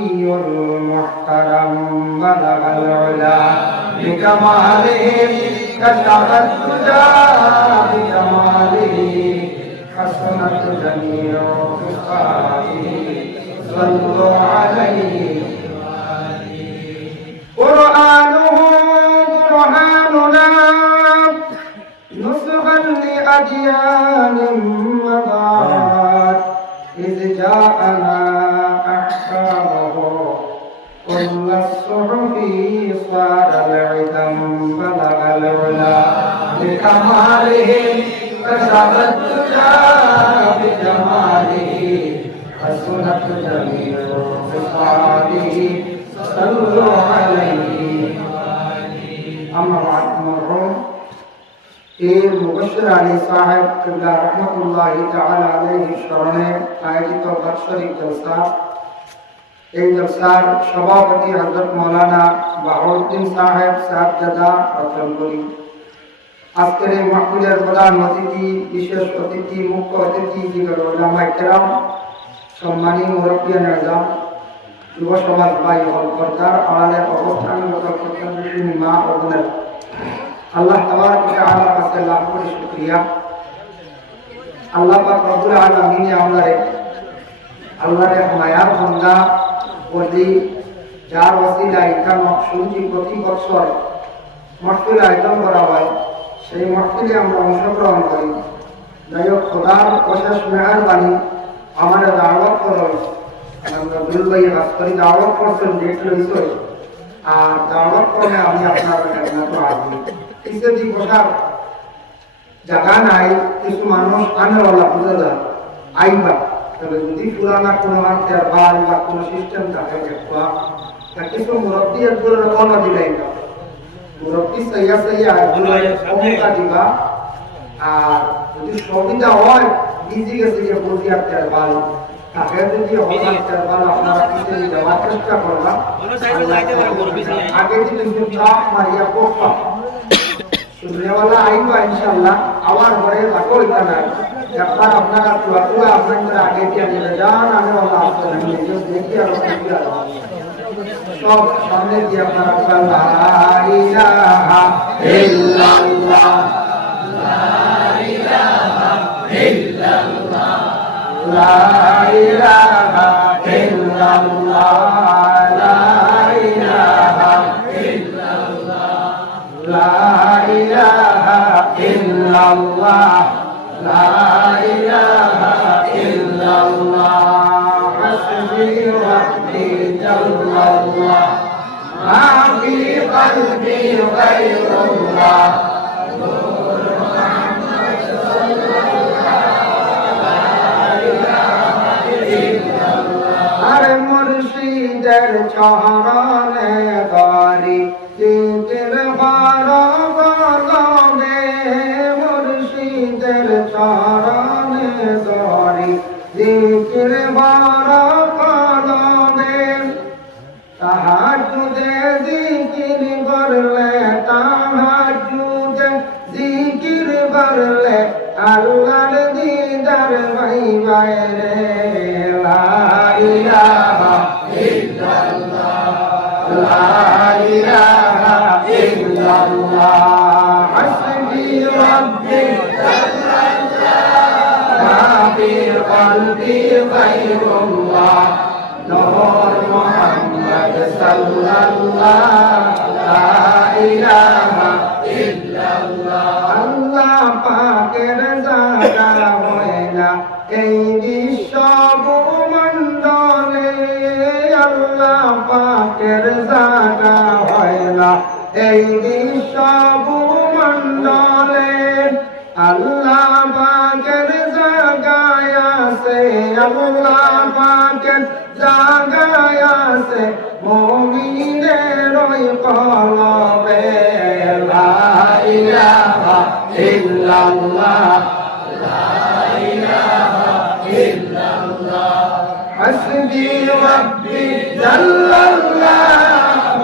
النبي المحترم بلغ العلا بكماله كشف الدجى بجماله حسنت جميع خصاله صلوا عليه قرآنه برهاننا نصحا لأجيال مضت إذ جاءنا أحكامه كل الصحف صار العدم بلغ العلا بكماله كشف الدجى بجماله حسنت جميع خصاله صلوا عليه أما بعد مرحوم পীর মুবশির আলী সাহেব কিবলা রাহমাতুল্লাহি তাআলা আলাইহি স্মরণে আয়োজিত বাৎসরিক জলসা। এই জলসার সভাপতি হযরত মাওলানা বাহাউদ্দিন সাহেব সাহেবজাদা রতনপুরি। আজকের এই মাহফিলের প্রধান অতিথি, বিশেষ অতিথি, মুখ্য অতিথি দিগর উলামায়ে কেরাম, সম্মানী মুরব্বিয়ান আযম, যুব সমাজ ভাই হল পর্দার আড়ালের অবস্থানগত প্রতিনিধি মা ও বোনের, আল্লাহ তাবারক ওয়া তাআলার কাছে লাখ কোটি শুকরিয়া। আল্লাহ পাক রব্বুল আলামিন আমাদের আল্লাহর মায়ার বান্দা ওলি যার ওসিলা এটা মকসুদি প্রতি বছর মাহফিল আয়োজন করা হয়, সেই মাহফিলে আমরা অংশগ্রহণ করি। যাই হোক, খোদার অশেষ মেহেরবানি আমাদের দাওয়াত করা হয়েছে। আমরা দুল ভাই কাজ করি, দাওয়াত করছেন, ডেট লইছে, আর দাওয়াত করলে আমি আপনার মতো আসবি। যদি বসার জায়গা নাই, কিছু মানুষ আনেওয়ালা বুঝে যায় আইবা, তাহলে যদি পুরানা কোনো হাতের বাল বা কোনো সিস্টেম থাকে দেখবা, কিছু মুরব্বী একগুলোর কোনো দিলাই না, মুরব্বী সাইয়া সাইয়া ক্ষমতা দিবা। আর যদি সুবিধা হয় বিজি গেছে যে বুঝি হাতের বাল তাকে যদি হাতের বাল আপনারা কিছু দেওয়ার চেষ্টা করবা, আগে যদি চাপ মারিয়া করবা শুননেওয়ালা আইবা ইনশাআল্লাহ। আবার ঘরে থাকো এটা না, একবার আপনারা তুয়া আপনাদের আগে দিয়ে নিয়ে যান, আনেওয়ালা আসলে দেখি আর সব সামনে দিয়ে আপনারা লা ইলাহা ইল্লাল্লাহ লা ইলাহা ইল্লাল্লাহ লা ইলাহা ইল্লাল্লাহ লা ইলাহা ইল্লাল্লাহ লা ইলাহা ইল্লাল্লাহ লা ইলাহা ইল্লাল্লাহ হাসবি রাব্বি জাল্লাল্লাহ মা ফি কলবি গায়রুল্লাহ নূর মুহাম্মদ সাল্লাল্লাহু আলাইহি ওয়াসাল্লাম। আর মুর্শিদের চরণে গরি জিকির বারো গলবে, মুর্শিদের চরণে গরি জিকির বারো গলবে। তাহাজ্জুদে জিকির করলে, তাহাজ্জুদে জিকির করলে আল্লাহর দিদার পাইবাই রে। লা ইলাহা ইল্লাল্লাহ লা ইলাহা ইল্লাল্লাহ হাসবি রাব্বি জাল্লাল্লাহ মা ফি কলবি গায়রুল্লাহ নূর মুহাম্মদ সাল্লাল্লাহ লা ইলাহা ইল্লাল্লাহ। আল্লাহ পাকের জাগা হয় না এই বিশ্ব ভূমণ্ডলে, আল্লাহ পাকের জাগা হয় না এই বিশ্ব ভূমণ্ডলে। আল্লাহ পাকের জাগায় আছে, আল্লাহ পাকের জাগায় আছে মুমিনের ওই কলবে। লা ইলাহা ইল্লাল্লাহ লা ইলাহা ইল্লাল্লাহ হাসবি রাব্বি জাল্লাল্লাহ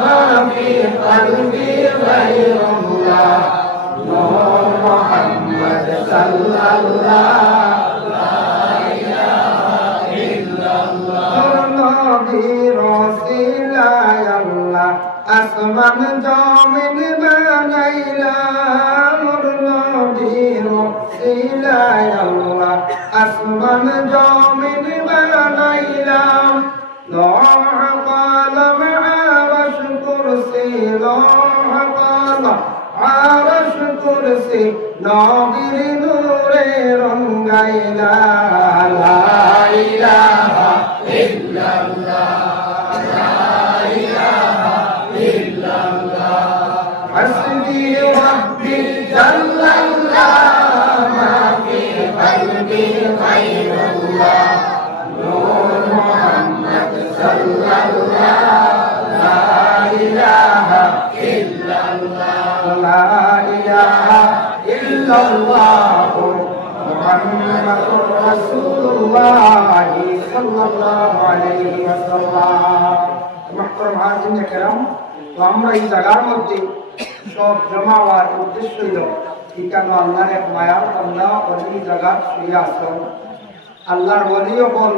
মা ফি কলবি গায়রুল্লাহ নূর মুহাম্মদ সাল্লাল্লাহু লা ইলাহা ইল্লাল্লাহ। নবীর আসমান জমিন বানাইলাম নবীর ওসিলায় আল্লাহ আসমান জমিন বানাইলাম লৌহ কলম আরশ কুরসি লৌহ কলম আরশ কুরসি নবীর নূরে রঙ্গাইলা লা ইলাহা ইল্লাল্লাহ حسبي ربي جل الله ما في قلبي غير الله نور محمد صلى الله لا إله إلا الله لا إله إلا الله محمد رسول الله صلى الله عليه وسلم محترم حاضرين الكرام তো আমরা এই জায়গার মধ্যে সব জমা হওয়ার উদ্দেশ্য হইল এখানে আল্লাহর এক মায়ার বান্দা অলি জায়গা শুয়ে আসেন আল্লাহর অলিও বল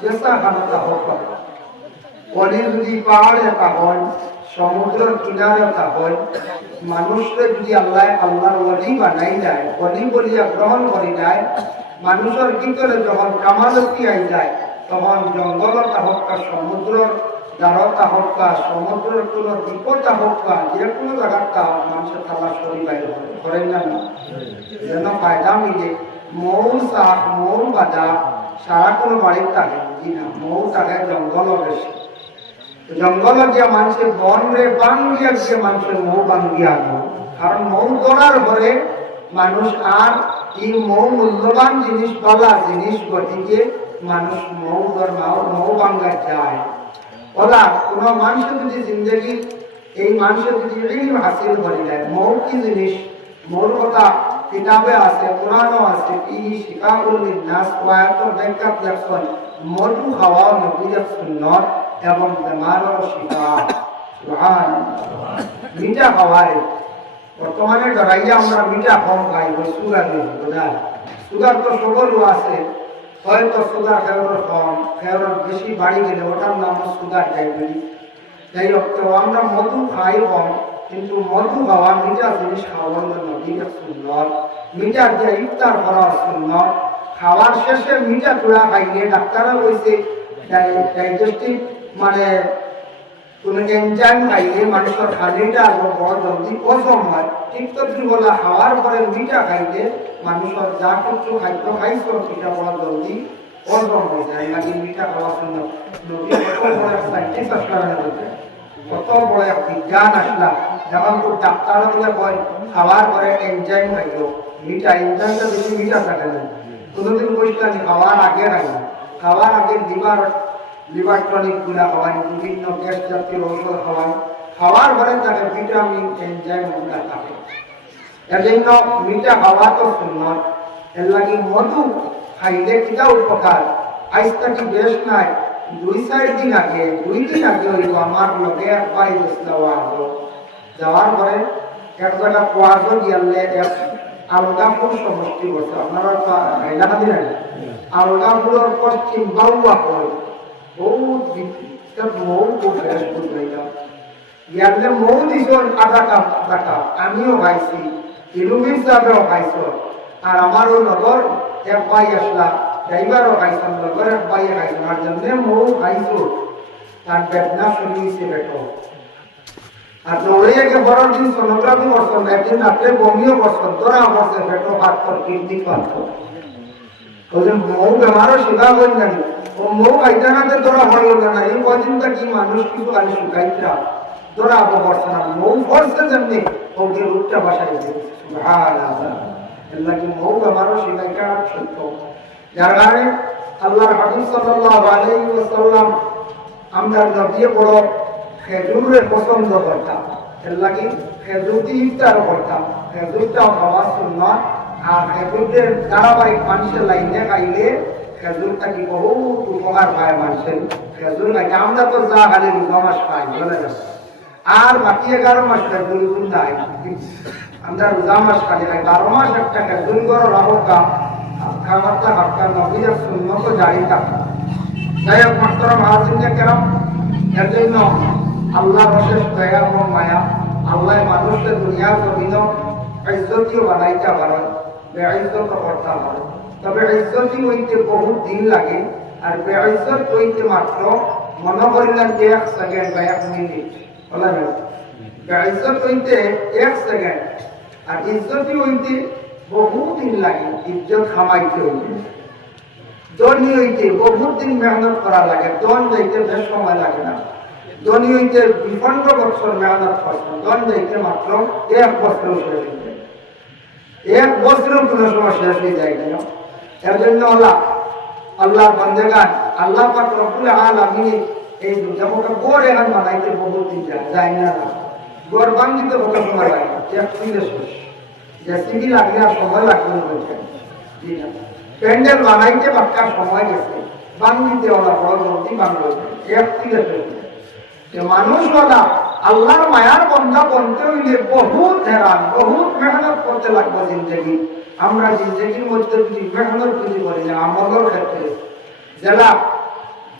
যেসা খানতা হোক অলি যদি পাহাড়ে তা হয় সমুদ্রের কিনারে তা হয় মানুষকে যদি আল্লাহর অলি বানাই যায় অলি বলিয়া গ্রহণ করে যায় মানুষের ভিতরে যখন কামালতি আই যায় তখন জঙ্গলতা হোক সমুদ্রের যারতা হোক সমুদ্রের কোনো বিপদটা হোক যে কোনো জায়গাটা মানুষের তালাশ করি বাইরে করেন না যেন ফায়দা মিলে মৌ শাক মৌ বাজা সারা কোনো বাড়ির থাকে জি না মৌ থাকে জঙ্গল বেশি জঙ্গল গিয়া মানুষের বন রে বান গিয়া গিয়ে মানুষের মৌ বান গিয়া আনো কারণ মৌ ধরার পরে মানুষ আর এই মৌ মূল্যবান জিনিস বলা জিনিস গতিকে মানুষ মৌ বাঙ্গা যায় ওলা কোনো মানুষের যদি জিন্দগি এই মানুষের যদি ইলম হাসিল করে যায় মৌ কি জিনিস মৌর কথা কিতাবে আছে কোরআনও আছে কি শিকাউল লিন্নাস ওয়ায়াতুল ব্যাখ্যা দেখছেন মধু খাওয়া নবীর সুন্নাত এবং বেমারের শিফা সুবহানাল্লাহ মিঠা খাওয়ায় বর্তমানে ডরাইয়া আমরা মিঠা কম খাই সুগার বোঝায় সুগার তো সকলও আছে হয়তো সুগার খেয়ার কম খেয়ার বেশি বাড়ি গেলে ওটার নাম সুগার ডায়াবেটিস যাই হোক তো আমরা মধু খাই কম কিন্তু মধু খাওয়া মিঠা জিনিস খাওয়ার জন্য মিঠা সুন্দর মিঠার যে ইফতার করা সুন্দর খাওয়ার শেষে মিঠা চূড়া খাইলে ডাক্তাররা বলছে ডাইজেস্টিভ মানে কোনো এনজাইম খাইলে মানুষের খালিটা বড় জলদি হজম হয় ঠিক তো বলা খাওয়ার পরে মিঠা খাইলে মানুষের যা কিছু খাদ্য খাইছ সেটা বড় জলদি হজম হয়ে যায় লাগে মিঠা খাওয়া সুন্দর কত বড় সাইন্টিস্ট আসলাম কত বড় বিজ্ঞান আসলা যেমন তো ডাক্তার বলে কয় খাওয়ার পরে এনজাইম খাইল মিঠা এনজাইমটা বেশি মিঠা থাকে না কোনোদিন বসলাম খাওয়ার আগে খাইল খাওয়ার আগে লিভার টনিক গুলা খাওয়াই বিভিন্ন গ্যাস জাতীয় ঔষধ খাওয়াই খাওয়ার পরে তাকে ভিটামিন এনজাইম গুলা থাকে এর জন্য মিঠা খাওয়া তো সুন্নত এর লাগি মধু খাইলে কিটা উপকার আজ থাকি বেশ নাই 2-4 দিন আগে 2 দিন আগে হইল আমার লগে এক ভাই যাওয়ার পরে এক জায়গা কোয়াজ গিয়ালে এক আলগাপুর সমষ্টি বসে আপনারা হাইলাকান্দি নাই আলগাপুরের পশ্চিম বাউয়া পড়ে বহুত মৌ খুব ফ্রেশ ফুড লাইলাম ইয়ালে মৌ দিছন আধা কাপ আমিও খাইছি ইলুমির সাহেবও খাইছ আর আমারও নগর এক ভাই আসলা ড্রাইভারও খাইছেন নগর এক ভাই খাইছেন আর জন্য মৌ খাইছ তার বেদনা শুনিয়েছে বেটো আর দৌড়ে গিয়ে বড় দিন সোনোগ্রাফি করছেন একদিন রাত্রে বমিও করছেন তোরা করছে বেটো পাথর কিডনি পাথর ওজন মৌ বেমারও শিখা করেন জানি ও মৌ খাইতানাতে তোরা হল না এই কদিনটা কি মানুষ কিছু আনি শুকাইতা তোরা আবো করছে না মৌ করছে যেমনি ওকে রূপটা বাসাইছে সুবহানাল্লাহ আল্লাহ কি মৌ বেমারও শিখাইতা সত্য যার কারণে আল্লাহর হাবিব সাল্লাল্লাহু আলাইহি ওয়াসাল্লাম আমরা নবী বড় খেজুরে পছন্দ করতাম আল্লাহ কি খেজুর দিয়ে ইফতার করতাম খেজুরটা খাওয়া সুন্নাত আর খেজুরের ধারাবাহিক মানুষের লাইনে খাইলে খেজুরটা কি বহুত উপকার পায় মানুষের খেজুর লাগে আমরা তো যা খালি 2 মাস খাই বলে যাচ্ছে আর বাকি 11 মাস খেজুর নাই আমরা 2 মাস খালি খাই 12 মাস একটা খেজুর করো রাখা খাবারটা হাক্কা নবীর সুন্নত জারি থাকা যাই হোক মাস্টার মহাজিনে কেরাম এর জন্য আল্লাহ অশেষ দয়া এবং মায়া আল্লাহ মানুষকে দুনিয়ার জমিন ইজ্জতীয় বানাইতে পারেন, বেইজ্জত করতে পারেন। তবে ইজ্জতি হইতে বহুত দিন লাগে, আর বেইজ্জত হইতে মাত্র মনে করিলেন যে 1 সেকেন্ড বা 1 মিনিট বলা যায়। বেইজ্জত হইতে 1 সেকেন্ড, আর ইজ্জতি হইতে বহুত দিন লাগে। ইজ্জত খামাইতে হইতে, ধনী হইতে বহুত দিন মেহনত করা লাগে। ধন যাইতে বেশ সময় লাগে না। ধনী হইতে 15 বছর মেহনত করছেন, ধন যাইতে মাত্র 1 বছর শেষ হয়ে যায়। 1 বছর কোনো সময় শেষ হয়ে যায় কেন? এর জন্য আল্লাহর বান্দাগান আল্লাহ পাক রব্বুল আলামিন এই জগৎটা গড় এখন বানাইতে বহুত দিন যায় না। গড় বানাইতে কত সময় লাগে? 1 দিনে শেষ। যে সিডি লাগলে আর সময় লাগবে না বলছেন। প্যান্ডেল বানাইতে বাক্কার সময় গেছে, বানাইতে ওরা বড় জলদি বানালো 1 দিনে শেষ। মানুষ আল্লাহর মায়ার বন্ধা বনতে হইলে বহুত হেরান, বহুত মেহনত করতে লাগবে জিন্দগি। আমরা জিন্দগির মধ্যে যদি মেহনত যদি করি না আমলের ক্ষেত্রে, যারা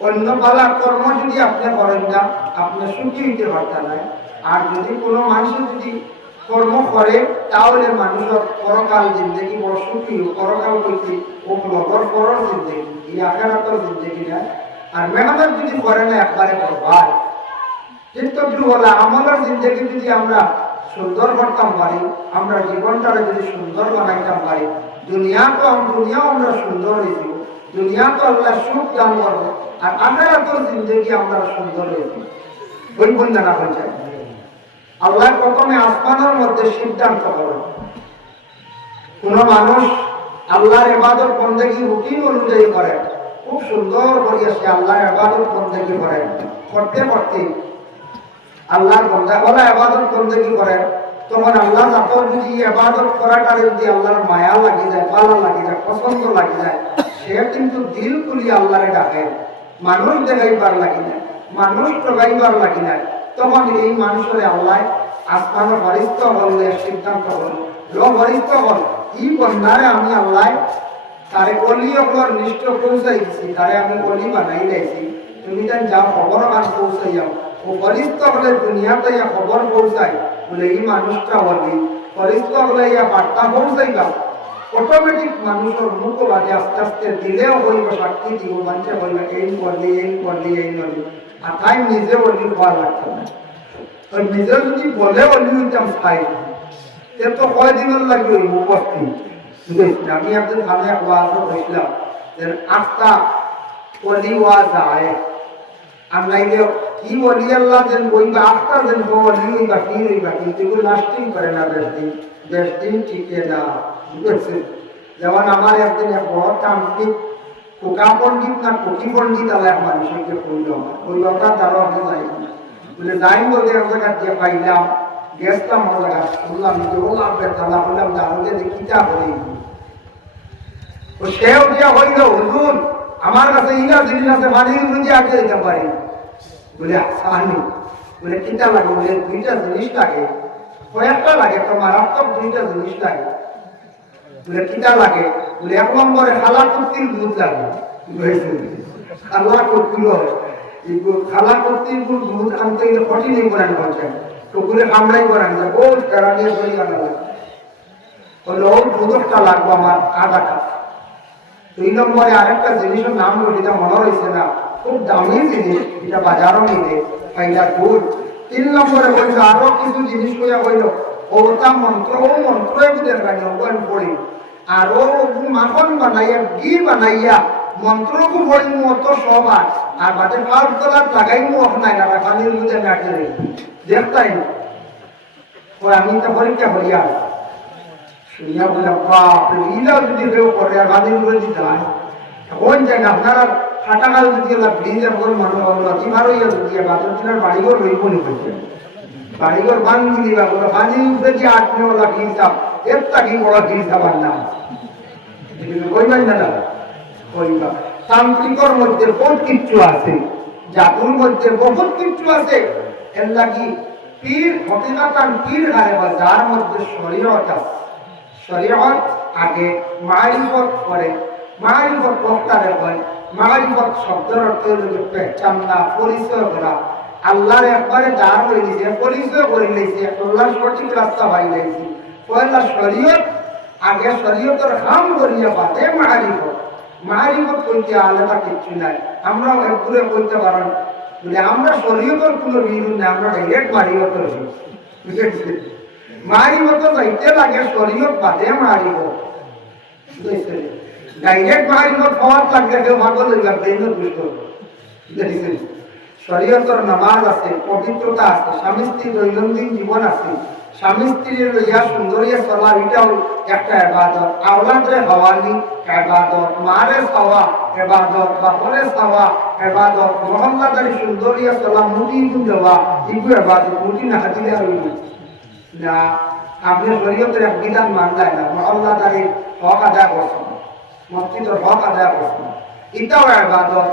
অন্য বালা কর্ম যদি আপনি করেন না, আপনি সুখী হইতে পারতেন না। আর যদি কোনো মানুষ যদি কর্ম করে তাহলে মানুষের পরকাল জিন্দগি বড় সুখী, পরকাল করতে ও লগর পরর জিন্দগি, এই আখেরাতের জিন্দগি না। আর মেহনত যদি করে না একবারে বরবাদ। কিন্তু বলা আমাদের জিন্দগি যদি আমরা সুন্দর করতাম পারি, আমরা জীবনটাকে যদি সুন্দর বানাইতাম পারি, দুনিয়াও আমরা সুন্দর হয়ে যাব। দুনিয়া তো আল্লাহ সুখ দান করবো, আর আখিরাতের জিন্দগি আমরা সুন্দর হয়ে যাব। ওই বন্ধানা হয়ে আল্লাহ প্রথমে আসমানের মধ্যে সিদ্ধান্ত করেন, কোন মানুষ আল্লাহর ইবাদত বন্দেগী রুটিন অনুযায়ী করে, খুব সুন্দর করে সে আল্লাহর ইবাদত বন্দেগী করেন। করতে করতে আল্লাহর বন্দা বলা ইবাদত বন্দেগী করেন, তখন আল্লাহ যখন যদি ইবাদত করাটারে যদি আল্লাহর মায়া লাগি যায়, ভালো লাগি যায়, পছন্দ লাগি যায়, সে কিন্তু দিল খুলি আল্লাহরে ডাকে। মানুষ দেখাইবার লাগি না, মানুষ ঠকাইবার লাগি না। তখন এই মানুষের আল্লাহ আসমানের বরিষ্ঠ বললে সিদ্ধান্ত হল, বরিষ্ঠ হল ই বন্ধারে আমি আল্লাহ তারে অলি অগর নিষ্ঠ পৌঁছাই দিছি, তারে আমি অলি বানাই দিয়েছি। তুমি যেন যাও খবর কান পৌঁছাই যাও। ও বরিষ্ঠ হলে দুনিয়াতে ইয়া খবর পৌঁছাই বলে এই মানুষটা অলি, বরিষ্ঠ হলে ইয়া বার্তা পৌঁছাইবা। অটোমেটিক মানুষের মুখ বাদে আস্তে আস্তে দিলেও হইব, সাক্ষী দিব, মানুষে বলবে এই করলি এই করলি এই নলি। আর তাই নিজে অলি হওয়া লাগতো না। নিজে যদি বলে অলি হইতাম স্থায়ী, এ তো কয়দিনের লাগবে ওই উপস্থিত। আমি একদিন খানে ওয়াজ হয়েছিলাম যে 8টা অলি ওয়াজ যায়, আর নাইলে কি অলি আল্লাহ যেন বইবা 8টা যেন অলি হইবা কি হইবা, কিন্তু এগুলো লাস্টিং করে না বেশ দিন টিকে না। যেমন আমার একদিন এক বড় তান্ত্রিক কোকা পণ্ডিত না কোকি পণ্ডিত আল্লাহ মানুষকে কইল, কইলটা তারও আমি যাই বলে যাই বলতে এক জায়গা দিয়ে পাইলাম, গেছলাম আমার জায়গা শুনলাম যে ও লাগবে তালা বললাম দাঁড়িয়ে দেখিটা হয়ে সেও দিয়া হইল হুজুর আমার কাছে ইনা জিনিস আছে, বাড়ির বুঝে আগে দিতে পারি। বলে আনি বলে কিটা লাগে, বলে 2টা জিনিস লাগে, কয়েকটা লাগে, তো মারাত্মক 2টা জিনিস লাগে। বলে কিটা লাগে, বলে 1 নম্বরে খালা কুর্তির দুধ লাগে। খালা কুর্তির খালা কুর্তির দুধ আনতে গেলে কঠিনই করেন বলছেন, টুকুরে কামড়াই করেন যে ও তারা নিয়ে বলি আনা লাগে। বলে ও দুধটা লাগবো আমার আধা কাপ। 2 নম্বরে আরেকটা জিনিসের নাম যেটা মনে রয়েছে না, খুব দামি জিনিস, এটা বাজারও নিতে পাইলা দুধ। 3 নম্বরে বলছে আরো কিছু জিনিস হইয়া হইল ওটা মন্ত্র, ও মন্ত্র বুঝে পড়ি, আর ও মাখন বানাইয়া ঘি বানাইয়া মন্ত্রকু পড়ি মতো সব আর বাদে পাঁচ তলার লাগাই নাই না পানির মধ্যে নাচে দেখতাই আমি তো পরীক্ষা করিয়া শুনিয়া বললাম বাপরে ইলাও যদি কেউ করে আর বাদিন করে দিতে হয় কোন জায়গা আপনারা হাটাকাল যদি ব্রিজের পর মানুষ অতিবার হইয়া যদি বাদর দিনের বাড়িঘর রইব নি বলছে, বাড়িঘর ভাঙি দিবা বলে বাড়ি উপরে যে 8 নেওয়ালা হিসাব এর তাকে বড় হিসাব আর না কইবেন না কইবা। তান্ত্রিকর মধ্যে বহুত কিছু আছে, জাদুর মধ্যে বহুত কিছু আছে। এর লাগি পীর হকিকাতান পীর হারে বা যার মধ্যে শরীয়ত আছে, শরীয়ত আগে মারিফত করে, মারিফত বক্তারে হয়। মারিফত শব্দের অর্থ হল পেহচান না, পরিচয় করা। আল্লাহর একবারে দাঁড় হয়ে দিয়েছে, পরিচয় করে নিয়েছে, আল্লাহর সঠিক রাস্তা পাই নিয়েছে। পয়লা শরীয়ত, আগে শরীয়তের হাম করিয়া পাতে মারিফত। মারিফত কইতে আলাদা কিচ্ছু নাই। আমরা একটুরে কইতে পারেন বলে আমরা শরীয়তের কোনো বিরোধ নেই, আমরা ডাইরেক্ট মারিফতের মারিফত যাইতে লাগে শরীয়ত পাতে মারিফত। ডাইরেক্ট মারিফত হওয়ার লাগলে কেউ ভাগল হইবার ব্রেইন বুঝ দেখেছেন। শরীয়তের নামাজ আছে, পবিত্রতা আছে, স্বামী স্ত্রীর দৈনন্দিন জীবন আছে, স্বামী স্ত্রীর লইয়া সুন্দরিয়া চলা, এটাও একটা ইবাদত। আওলাদরে হওয়ানি ইবাদত, মারে খাওয়া ইবাদত, বাপরে খাওয়া ইবাদত, মহল্লাদারি সুন্দরিয়া চলা, মুটি দেওয়া এগুলো ইবাদত। মুটি না হাতিলে আর না, আপনি শরীয়তের এক বিধান মানলেন না, মহল্লাদারির হক আদায় করছেন, মসজিদের হক আদায় করছেন, এটাও ইবাদত।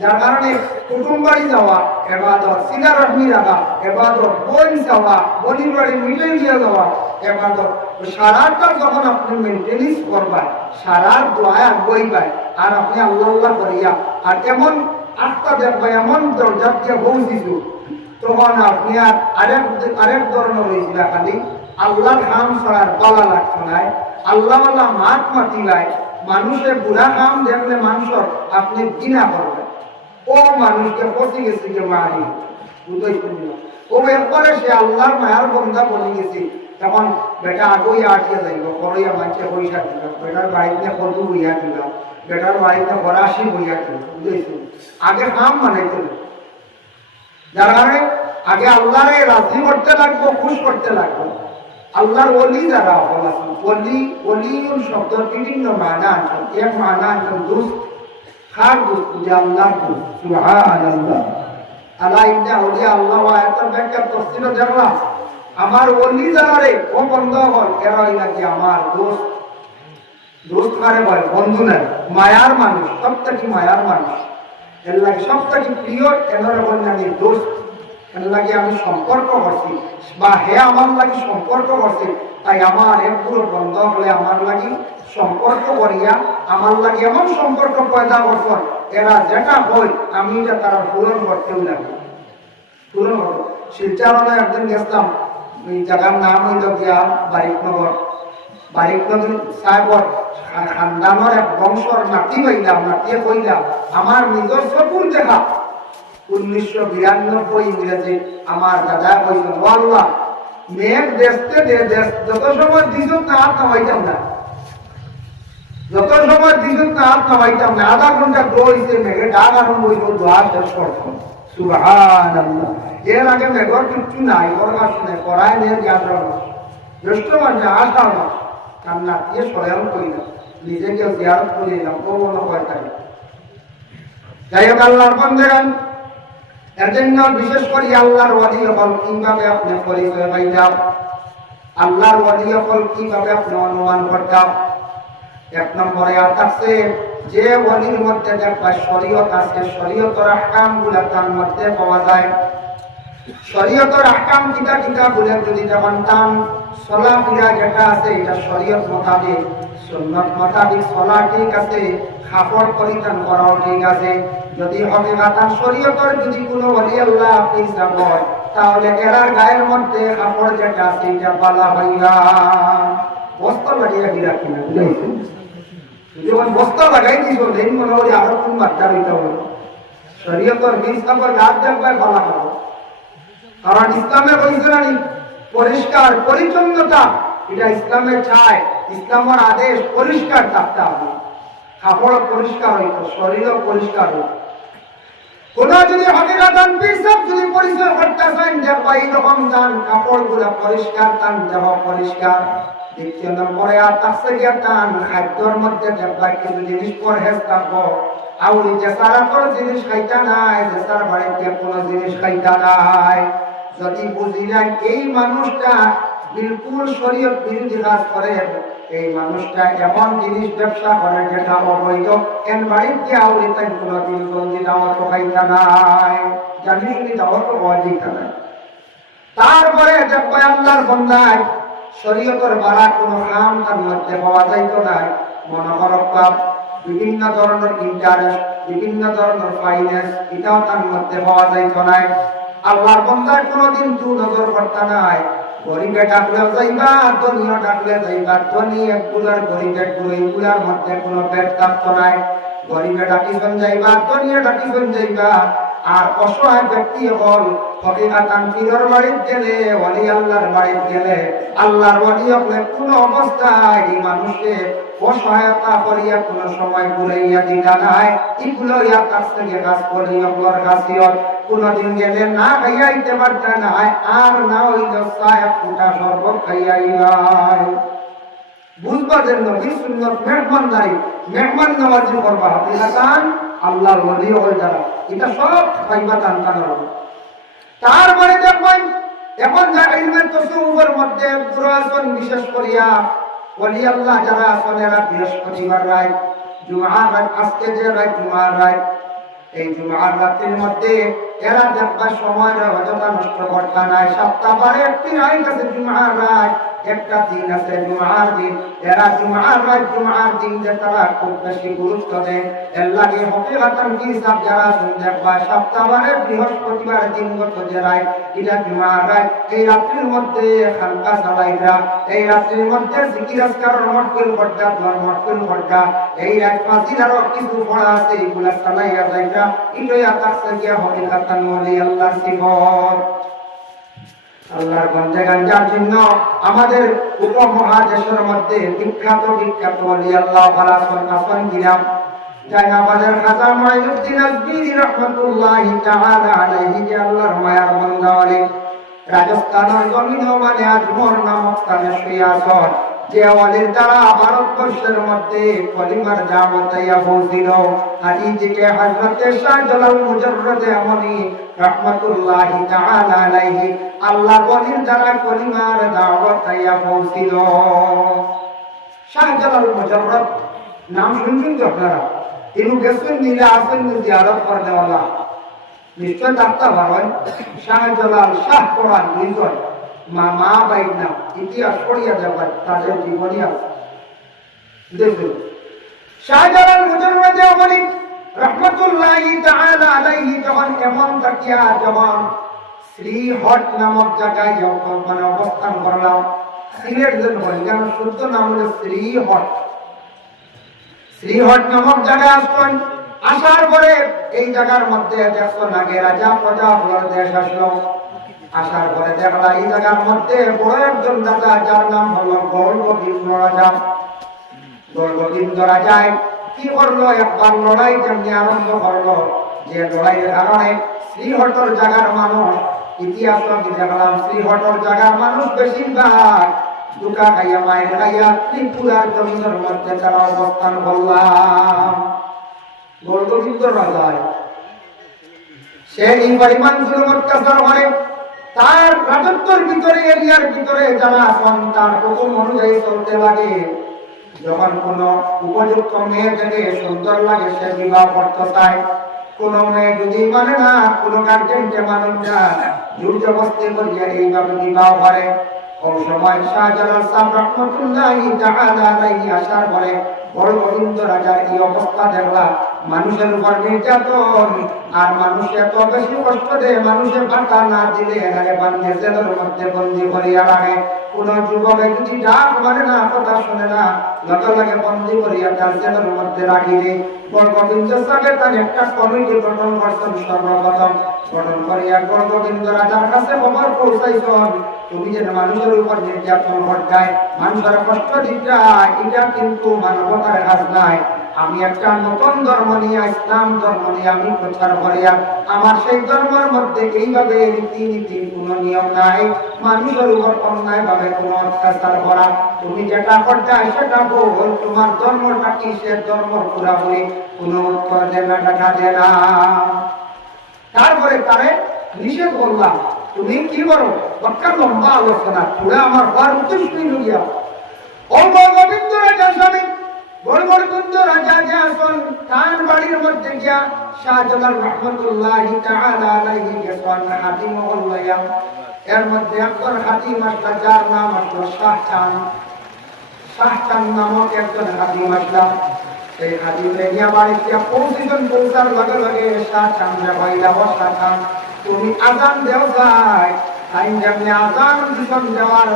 যার কারণে কুটুম বাড়ি যাওয়া ইবাদত, সিলা রহমি রাখা ইবাদত, বোন যাওয়া, বোনের বাড়ি মিলে নিয়ে যাওয়া ইবাদত। সারাটা যখন আপনি মেনটেনেন্স করবেন, সারার দোয়া বইবেন, আর আপনি আল্লাহ আল্লাহ করিয়া আর এমন আত্মা দেখবেন, এমন দরজা দিয়ে পৌঁছিছু, তখন আপনি আর আরেক ধরনের হয়েছিল, খালি আল্লাহর হাম ছড়ার পালা লাগতো নাই, আল্লাহ আল্লাহ মাত মাতি নাই। মানুষের বুড়া কাম দেখলে মানুষের আপনি ঘৃণা করবেন, ও মানুষকে পচে গেছে যে মারি ও একবারে সে আল্লাহর মায়ার বন্ধা বলে গেছে। তখন বেটা আগই আটিয়ে যাইব, করইয়া মাইকে পয়সা দিল, বেটার বাড়িতে কদু বইয়া দিল, বেটার বাড়িতে ফরাসি বইয়া দিল, বুঝেছি। আগে কাম মানাইতে, যার কারণে আগে আল্লাহরে রাজি করতে লাগবো, খুশ করতে লাগবো। আল্লাহর ওলি যারা হল আছেন, ওলিউল শব্দের বিভিন্ন মানা আছেন। এক মানা আছেন দুস্ত, খার দুস্ত, যে আল্লাহর দুস্ত, সুবহানাল্লাহ। আল্লাহ ইন্না আউলিয়া আল্লাহ ওয়া আয়াতের ব্যাখ্যা তাফসীরে দেখলাম, আমার ওলি যারা রে ও বন্ধু হল, এরা নাকি আমার দোস্ত। দোস্ত কারে বলে? বন্ধু নাই, মায়ার মানুষ, সবথেকে মায়ার মানুষ, এর লাগে সবথেকে প্রিয়, এনারা বলেন আমি দোস্ত। এর লাগে আমি সম্পর্ক করছি, বা হে আমার লাগি সম্পর্ক করছে, তাই আমার একগুলো বন্ধ হলে আমার লাগি সম্পর্ক করিয়া আমার লাগে এমন সম্পর্ক পয়দা করছেন, এরা যেটা হয় আমি এটা তারা পূরণ করতেও লাগে, পূরণ করবো। শিলচরে একদিন গেছিলাম, ওই জায়গার নাম হইল গিয়া বারিকনগর। বারিকনগর সাহেবর খানদানোর এক বংশর নাতি হইলাম, নাতিয়ে কইলাম আমার নিজের চকুর দেখা 1992 ইংরেজি আমার দাদা কইল, আল্লাহ মেঘ দেখতে দে, যত সময় দিশুক না হাত নামাইতাম না, যত সময় দিশুক না হাত নামাইতাম না, আধা ঘন্টা দৌড়িতে মেঘে ডাক আরম্ভ হইল, দোয়া শেষ করতাম। সুবহানাল্লাহ। এর আগে মেঘর কিচ্ছু নাই, ওরা শুনে পড়ায় নিয়ে যাত্রা জ্যেষ্ঠ মাসে আষাঢ় মাস, কান্না দিয়ে স্বয়ং করিলাম, নিজেকে জিয়ারত করিলাম, ও মনে হয় তাই। যাই হোক, আল্লাহর বান্দাগণ, এর জন্য বিশেষ করে আল্লাহর ওয়ালি হল কিভাবে আপনি পরিচয় পাইলাম, আল্লাহর ওয়ালি হল কিভাবে আপনি অনুমান করতাম। এক নম্বরে আছে যে ওয়ালির মধ্যে দেখবা শরীয়ত আছে, শরীয়তের আহকাম গুলা তার মধ্যে পাওয়া যায়। শরীয়তের আহকাম কিতা কিতা বলে যদি জানতাম, চলাফেরা যেটা আছে এটা শরীয়ত মোতাবেক, সুন্নাত মোতাবেক চলা ঠিক আছে, কাপড় পরিধান করাও ঠিক আছে। যদি হকিকাতান শরীয়তের যদি কোনো ওলি আল্লাহ আপনি যাব, তাহলে এরার গায়ের মধ্যে কাপড় যেটা আছে এটা বালা হইয়া বস্তা লাগিয়ে দিলা কিনা, বুঝেছেন? যখন বস্তা লাগাই দিস দেন মনে হলে আরো কোন বাচ্চা হইতে হবে। শরীয়তের বীজ কাপড় গাছ দেখবাই বালা করো, কারণ ইসলামে বলছে না পরিষ্কার পরিচ্ছন্নতা, এটা ইসলামের চায়, ইসলামের আদেশ পরিষ্কার থাকতে হবে। কাপড় পরিষ্কার হইতো, শরীরও পরিষ্কার হইত। কোন যদি হকিকাতান পিসব যদি পরিষ্কার করতে চান, দেখবা এইরকম তান কাপড় গুলা পরিষ্কার, তান দেহ পরিষ্কার। দ্বিতীয় নম্বরে আছে গিয়া তান খাদ্যর মধ্যে দেখবা কিছু জিনিস পরহেজ থাকবো, আউলি যে সারা কোনো জিনিস খাইতা নাই, যে সার বাড়িতে কোনো জিনিস খাইতা নাই। যদি বুঝিলেন এই মানুষটা বিলকুল শরীয়ত বিরোধী কাজ করে, এই মানুষটা এমন জিনিস ব্যবসা করে যেটা অবৈধ, এর বাড়িতে আউলি তাই কোনো দিন গঞ্জি দাওয়াত খাইতা নাই, জানি শুনি দাওয়াত অধিক নাই। তারপরে দেখবা আল্লাহর বান্দায় শরীয়তের বাড়া কোনো হাম তার মধ্যে পাওয়া যাইত নাই। মনে করলাম বিভিন্ন ধরনের ইন্টারেস্ট, বিভিন্ন ধরনের ফাইন্যান্স, এটাও তার মধ্যে পাওয়া যাইত নাই। আল্লাহর বান্দার কোনদিন দু নজর করতে নাই। গরিবে ডাকলে যাইবা, ধনীও ডাকলে যাইবা। ধনী একগুলার গরিব একগুলো, এইগুলার মধ্যে কোনো ভেদ থাকতো নাই। গরিবে ডাকিছেন যাইবা, ধনীও ডাকিছেন যাইবা। আর অসহায় ব্যক্তি হল হকিকাতান পীরের বাড়িতে গেলে, ওলি আল্লাহর বাড়িতে গেলে, আল্লাহর ওলি হলে কোন অবস্থায় এই মানুষকে অসহায়তা করিয়া কোন সময় ঘুরাইয়া দিতা নাই। এগুলো ইয়ার কাছ থেকে কাজ করি আপনার কাছিয়ত। কোনদিন গেলে না খাইয়া দিতে পারতে নাই, আর না হইল এক ফুটা শরবত খাইয়াই। বুঝবার জন্য বিশুদ্ধ মেহমানদারি, মেহমান নওয়াজি করবা হকিকাতান আল্লাহর ওলি হয়ে যারা, এটা সব পাইবা টান হবে। তারপরে দেখবেন এখন যা ইলমের তসুবের মধ্যে পুরাতন বিশেষ করিয়া ওলি আল্লাহ যারা আছেন এরা বৃহস্পতিবার রাত, জুমার রাত, আজকে যে রাত জুমার রাত, এই জুমার রাতের মধ্যে এরা দেখবার সময় অযথা নষ্ট করতে নাই। সপ্তাহবারে একটি রাত আছে জুমার রাত, একটা দিন আছে জুমার দিন। এরা জুমার রাত, জুমার দিন যে তারা খুব বেশি গুরুত্ব দেয়। এর লাগে হকিকাতান কি সব যারা শুন দেখবা সপ্তাহবারে বৃহস্পতিবার দিনগত যে রাত, এটা জুমার রাত। এই রাত্রির মধ্যে খানকা চালাইরা, এই রাত্রির মধ্যে জিকির আজকার মহফিল ঘটা, দোয়ার মহফিল ঘটা, এই রাত ফাজিলারও কিছু পড়া আছে, এগুলা চালাইয়া যাইরা। এটাই আকাশ থেকে হকিকাতান ওলি আল্লাহর সিফত। আল্লাহর বন্দে গাঞ্জার জন্য আমাদের উপমহাদেশের মধ্যে বিখ্যাত বিখ্যাত ওলি আল্লাহ আসন গিরাম জায়নাবাদের খাজা মাইনুদ্দিন আজমিরি রহমাতুল্লাহি তাআলা আলাইহি, যে আল্লাহর মায়ার বান্দা ওলি, রাজস্থানের জমিন মানে আজমর নামক স্থানে শুয়ে আছেন। যে ওলির দ্বারা ভারতবর্ষের মধ্যে কলিমার জামাতাইয়া পৌঁছিল। আর এইদিকে হযরতে শাহ জালাল মুজাররদে আমনি রাহমাতুল্লাহি তাআলা আলাইহি, আল্লাহর ওলির দ্বারা কলিমার দাওয়াতাইয়া পৌঁছিল। শাহ জালাল মুজাররদ নাম শুনছেন তো আপনারা? ইনু গেছেন নিলে আসেন জিয়ারত করতে ওয়ালা নিশ্চয় ডাক্তার ভাবেন। শাহ জালাল, শাহ কোরআন দুইজন মা বাইক নাম, ইতিহাস পড়িয়া যাবার তাদের জীবনী আছে। দেখুন শাহজালাল মুজাররদে আমনি রাহমাতুল্লাহি তাআলা আলাইহি যখন এমন তাকিয়া যখন শ্রীহট নামক জায়গায় যখন মানে অবস্থান করলাম, সিলেট যেন হয় কেন শুদ্ধ নাম হলো শ্রীহট। শ্রীহট নামক জায়গায় আসছেন। আসার পরে এই জায়গার মধ্যে দেখছেন আগে রাজা প্রজা দেশ আসলো। আসার পরে দেখলা এই জায়গার মধ্যে বড় একজন রাজা, যার নাম হলো গৌরগোবিন্দ রাজা। গৌরগোবিন্দ রাজায় কি করলো, একবার লড়াই যেমনি আরম্ভ করলো, যে লড়াইয়ের কারণে শ্রীহটর জায়গার মানুষ, ইতিহাস দেখলাম শ্রীহটর জায়গার মানুষ বেশিরভাগ দুকা খাইয়া মায়ের খাইয়া ত্রিপুরার জমিনের মধ্যে তারা অবস্থান করলাম। গৌরগোবিন্দ রাজায় সে এই পরিমাণ জুলুম অত্যাচার করে, তার রাজত্বের ভিতরে এরিয়ার ভিতরে যারা আছেন তার হুকুম অনুযায়ী চলতে লাগে। যখন কোন উপযুক্ত মেয়ে থেকে সুন্দর লাগে সে বিবাহ করতে চায়। কোন মেয়ে যদি মানে না, কোন গার্জেনকে মানুষ না, জোর জবরদস্তি করিয়া এইভাবে বিবাহ করে। ওই সময় শাহজালাল সাহেব রাহমাতুল্লাহি তাআলা আলাইহি আসার পরে গৌরগোবিন্দ রাজার এই অবস্থা দেখলা, মানুষের উপর নির্যাতন, আর মানুষ এত বেশি কষ্ট দেয়, মানুষের ভাতা না দিলে এখানে বান্ধে জেলের মধ্যে বন্দি করিয়া রাখে। কোন যুবকে যদি ডাক মানে না, কথা শুনে না, লগে লগে বন্দি করিয়া তার জেলের মধ্যে রাখি দেয়। গৌরগোবিন্দ সাহেব তার একটা কমিটি গঠন করছেন। সর্বপ্রথম গঠন করিয়া গৌরগোবিন্দ রাজার কাছে খবর পৌঁছাইছেন, তুমি যে মানুষের উপর নির্যাতন ঘটায়, মানুষের কষ্ট দিতে, এটা কিন্তু মানবতার কাজ নাই। আমি একটা নতুন ধর্ম নিয়ে, ইসলাম ধর্ম নিয়ে আমি প্রচার করিয়া, আমার সেই ধর্মের মধ্যে এইভাবে রীতিনীতি কোন নিয়ম নাই, মানুষের উপর অন্যায় ভাবে কোন অত্যাচার করা। তুমি যেটা করতে সেটা বল, তোমার ধর্মটা কি, সে ধর্ম পুরা বলি কোন উত্তর দেবে দেখা দেয় না। তারপরে তারে নিষেধ করলাম, তুমি কি করো, একটা লম্বা আলোচনা পুরা আমার বার উদ্দেশ্য গিয়া ও গৌরগোবিন্দ রাজা স্বামী গৌরগোবিন্দ রাজা যে আসন তার বাড়ির মধ্যে গিয়া শাহজালাল রাহমাতুল্লাহি তাআলা আলাইহি গেছেন হাতিম ওয়াল্লায়া। এর মধ্যে একজন হাতিম আসলা, যার নাম হলো শাহজাহান। শাহজাহান নামক একজন হাতিম আসলা। সেই হাতিমে গিয়া বাড়িতে পৌঁছেছেন। পৌঁছার লগে লগে শাহজাহান ভাইলা, ও শাহজাহান তুমি আজান দেও যাই তাই যেমনি আজান দিশন দেওয়ার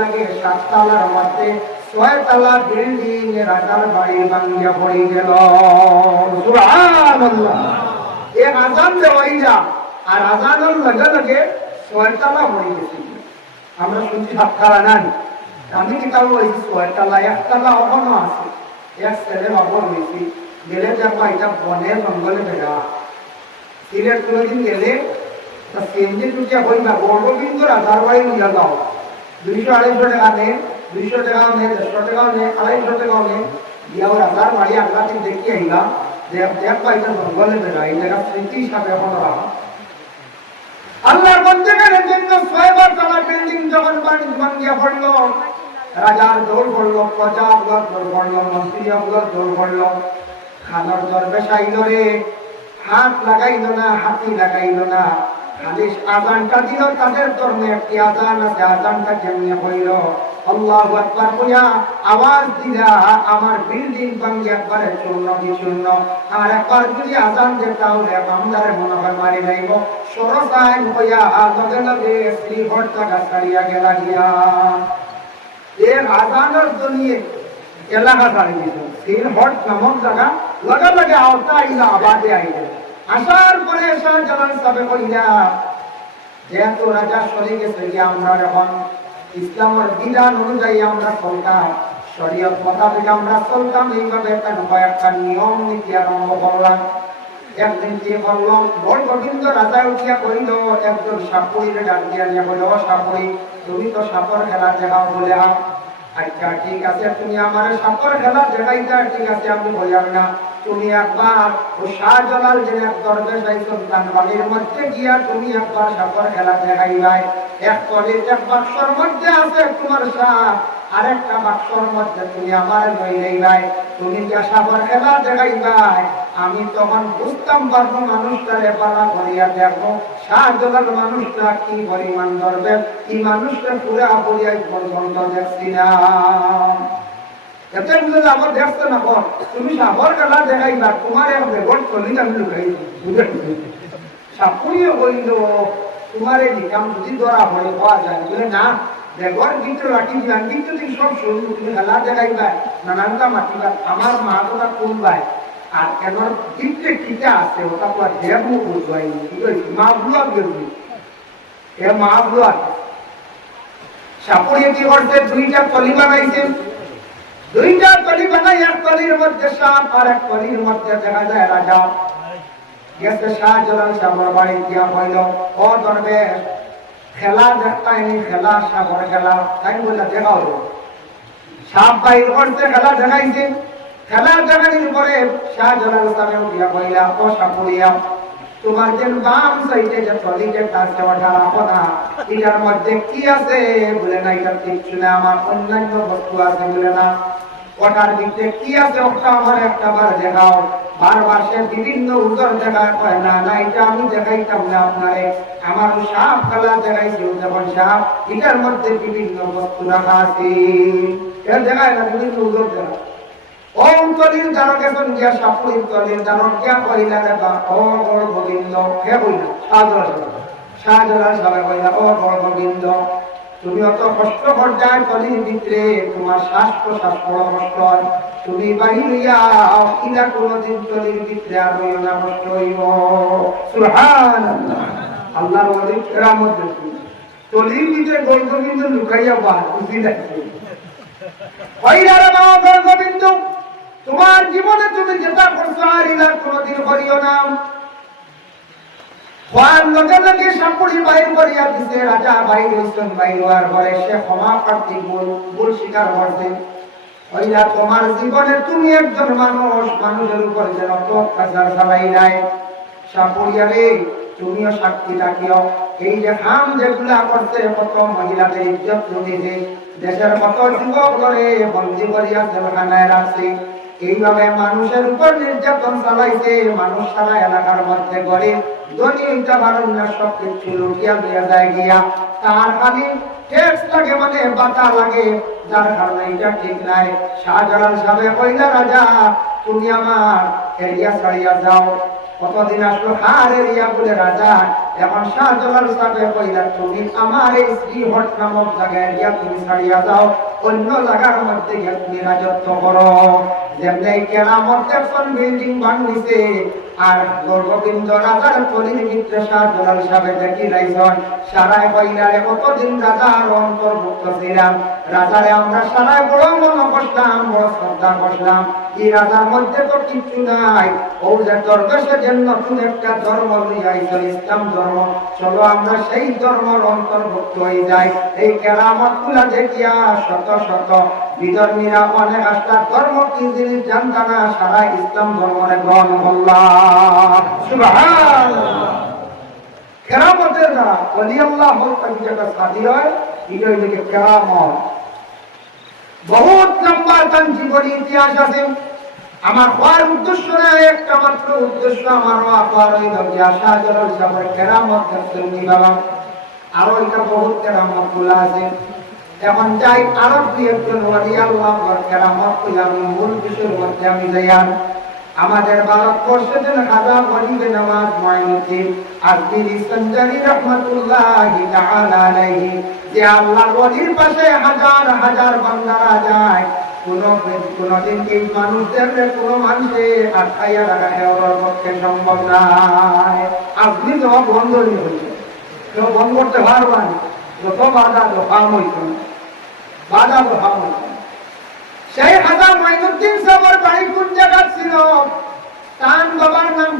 লাগে 7 তলার মধ্যে 6 তলা বিল্ডিং এর রাজার বাড়ি ভাঙিয়া পড়ে গেল। সুবহানাল্লাহ। এক আজান দেওয়াই যা আর আজানের লগে লগে 6 তলা পড়ে গেছে। আমরা শুনছি 7 তলা নাই, আমি কিতাব বলছি 6 তলা, 1 তলা এখনো আছে। এক ছেলে খবর হয়েছি গেলে দেখবা এটা বনে জঙ্গলে বেড়া সিলেট কোনোদিন গেলে তা সিএনজি টুকিয়া হইবা গর্ববিন্দু রাজার বাড়ি নিয়ে যাও, 200-250 টাকা নেই, 200 টাকাও নেই, 150 টাকাও নেই, 250 টাকাও নেই, গিয়া রাজার বাড়ি আল্লাহ দেখি আইলা দেখবা এটা জঙ্গলে বেড়া, এই জায়গা স্মৃতি হিসাবে এখন রাখা। আল্লাহর বন্দেগানের জন্য 6 তলা বিল্ডিং যখন ভাঙিয়া পড়ল, রাজার দৌড় পড়লো, প্রজাগুলোর দৌড় পড়লো, মন্ত্রীগুলোর দৌড় পড়লো। খানার দরবেশ আইল রে, হাত লাগাইল না, হাতি লাগাইল না, খালি আজানটা দিল। তাদের ধর্মে একটি আজান আছে, আজানটা কেমনে হইল আল্লাহু আকবার কইয়া আওয়াজ দিলা আমার বিল্ডিং ভাঙিয়া একবারে চূর্ণ বিচূর্ণ। আর একবার যদি আজান দে তাহলে বান্দারে মনে হয় মারি যাইব। সরসাইন হইয়া লগে লগে শ্রীহট জায়গা ছাড়িয়া গেলা গিয়া এর আজানের জন্য এলাকা ছাড়ি দিল। শ্রীহট নামক জায়গা লগে লগে আওতা আইলা, আবাদে আইলে। আসার পরে শাহজালাল সাহেব কইলা যেহেতু রাজা সরে গেছে গিয়া আমরা এখন ইসলামের বিধান অনুযায়ী আমরা চলতাম, শরীয়ত মোতাবেক আমরা চলতাম, এইভাবে একটা নিয়ম নীতি আরম্ভ করলাম। একদিন কি করলাম, বড় গোবিন্দ রাজা উঠিয়া কইল একজন সাপুরীরে ডাক দিয়া নিয়ে বলে, ও সাপুরী তুমি তো সাপর খেলা দেখাও বলে। আচ্ছা ঠিক আছে, তুমি আমার সাপর খেলা দেখাইতা, ঠিক আছে আমি বললাম না, তুমি একবার ও শাহজালাল যে এক দরবেশ আইছেন তার বাড়ির মধ্যে গিয়া তুমি একবার সাপর খেলা দেখাইবাই। এক কলির এক বাক্সর মধ্যে আছে তোমার সাপ, আরেকটা বাক্সর মধ্যে তুমি আমার লই লইবাই। তুমি যা সাপর খেলা দেখাইবাই, আমি তখন বুঝতাম পারবো মানুষটারে পালা করিয়া দেখবো শাহজালাল মানুষটা কি পরিমাণ দরবেশ, এই মানুষটা পুরা পরিয়াই পর্যন্ত দেখছি না। এতে বুঝে আমার দেখছে না বল, তুমি সাপর খেলা দেখাইবা, তোমার এক বেগট চলি আমি লুকাই বুঝে সাপুরিও বলল তোমার এই নিকাম যদি ধরা হয় পাওয়া যায়, বলে না বেগর কিন্তু রাখি দিলাম, কিন্তু তুমি সব শুরু তুমি খেলা দেখাইবা নানানটা মাতিবা, আমার মা তোরা তুলবাই। আর এবার দিকটা টিকা আছে ওটা তো আর দেবো বুঝবাই মা বুয়া বেরবি এ মা বুয়া। সাপুরিয়ে কি করছে, 2টা কলি বানাইছে, 2টা কলি বানাই, এক কলির মধ্যে সাপ আর এক কলির মধ্যে দেখা যায় রাজা। গেছে শাহজালাল সাপর বাড়ি গিয়া হইল, ও দরবেশ খেলা দেখতাইনি, খেলা সাপর খেলা তাই বললে দেখাও। সাপ বাইর করছে, খেলা দেখাইছে, খেলা দেখানির পরে শাহজালাল সাহেব উঠিয়া কইলা, ও সাপুরিয়া তোমার যে বাম সাইডে যে টলিতে তার সেবাটা রাখো না, এটার মধ্যে কি আছে বলে না, এটা কিচ্ছু না, আমার অন্যান্য বস্তু আছে বলে না, ওটার ভিতরে কি আছে ওটা আমার একটা বার দেখাও। বারবার সে বিভিন্ন উদর দেখায়, কয় না না এটা আমি দেখাইতাম না আপনারে, আমার সাপ খেলা দেখাইছি যেমন সাপ, এটার মধ্যে বিভিন্ন বস্তু রাখা আছে, এর দেখায় না বিভিন্ন উদর দেখায়। ওম তলির দানক এখন গিয়া সাপুরির তলির দানক গিয়া কইলা রেবা, ও বড় গোবিন্দ কে বইলা শাহজালাল সাহেব কইলা, ও বড় গোবিন্দ তুমি অত কষ্ট পর্যায় তলির ভিতরে তোমার শ্বাস প্রশ্বাস বড় কষ্ট, তুমি বাড়ি লইয়া ইলা কোনদিন তলির ভিতরে আর হইও না, কষ্ট হইব। সুবহানাল্লাহ। আল্লাহর ওলি কেরামত দেখুন, তলির ভিতরে বড় গোবিন্দ লুকাইয়া বার বুঝি লাগছে কইলা রে মা বড় গোবিন্দ তোমার জীবনে তুমি যেটা করছো আর ইলা কোনদিন করিও না। ওয়ান লগে লগে সাপুরি বাইর করিয়া দিছে, রাজা বাইর হইছেন, বাইর হওয়ার পরে সে ক্ষমা প্রার্থী ভুল স্বীকার করছে। কইলা তোমার জীবনে তুমি একজন মানুষ, মানুষের উপর যেন অত্যাচার চালাই নাই। সাপুরিয়া রে তুমিও সাক্ষী রাখিও, এই যে হাম যেগুলা করছে কত মহিলাদের ইজ্জত লুটিছে, দেশের কত যুবক ধরে বন্দি করিয়া জেলখানায় রাখছে, এইভাবে মানুষের উপর নির্যাতন চালাইছে, মানুষ সারা এলাকার মধ্যে গড়ে ধনী হইতে পারেন না, সব কিছু লুটিয়া দিয়ে যায় গিয়া, তার খালি ট্যাক্স লাগে মানে বাতা লাগে, যার কারণে এটা ঠিক নাই। শাহজালাল সাহেব কইলা রাজা তুমি আমার এরিয়া ছাড়িয়া যাও। কতদিন আসলো হার এরিয়া বলে রাজা এখন শাহজালাল সাহেব কইলা তুমি আমার এই শ্রীহট নামক জায়গায় গিয়া তুমি ছাড়িয়া যাও, অন্য জায়গার মধ্যে গিয়া তুমি রাজত্ব করো। যেমনি কেরামত দেখছেন বিল্ডিং ভাঙিছে, আর গোবিন্দ রাজার কলির ভিতরে শাহজালাল সাহেব দেখি লাইছেন সারায় কইলারে কতদিন রাজার অন্তর্ভুক্ত ছিলাম, রাজারে আমরা সারায় বড় মনে করলাম, বড় শ্রদ্ধা করলাম, এই রাজার মধ্যে তো কিছু নাই। ও যে দরবেশের জন্য নতুন একটা ধর্ম লইয়াইছেন, ইসলাম ধর্ম, চলো আমরা সেই ধর্মের অন্তর্ভুক্ত হয়ে যাই। এই কেরামত গুলা দেখিয়া শত শত বিধর্মীরা অনেক আস্থা ধর্ম কি জিনিস জানতা না, সারা ইসলাম ধর্মরে গ্রহণ করলাম। সুবহানাল্লাহ। কেরামতের দ্বারা ওলি আল্লাহ হক যেটা সাধি হয়, এটা হইল কেরামত। বহুত লম্বা তার জীবনী ইতিহাস আছে। আমার হওয়ার উদ্দেশ্য না, একটা মাত্র উদ্দেশ্য আমার হওয়ার ওই যে শাহজালাল সাহেবের কেরামত দেখতে উনি বাবা, আরো এটা বহুত কেরামত গুলা আছে। এখন যাই আরো দুই একজন ওলি আল্লাহ কেরামত গুলা আমি মূল বিষয়ের মধ্যে আমি যাই। আমাদের ভারতবর্ষে যেন হাজার ওলিদের নামাজ মঈনুদ্দিন আজমিরি সঞ্জারি রহমাতুল্লাহি তাআলা আলাইহি, যে আল্লাহর ওলির পাশে হাজার হাজার বান্দারা যায়, কোনদিন এই মানুষদের কোনো মানুষে আটকাইয়া রাখা এর পক্ষে সম্ভব নয়। আপনি তো বন্ধ হয়েছে, কেউ বন্ধ করতে পারবেন, যত বাধা দফাম হইত বাধা দফাম হইত। সেই হাজার মঈনুদ্দিন সাহেবের বাড়ি কোন জায়গা ছিল, তার বাবার নাম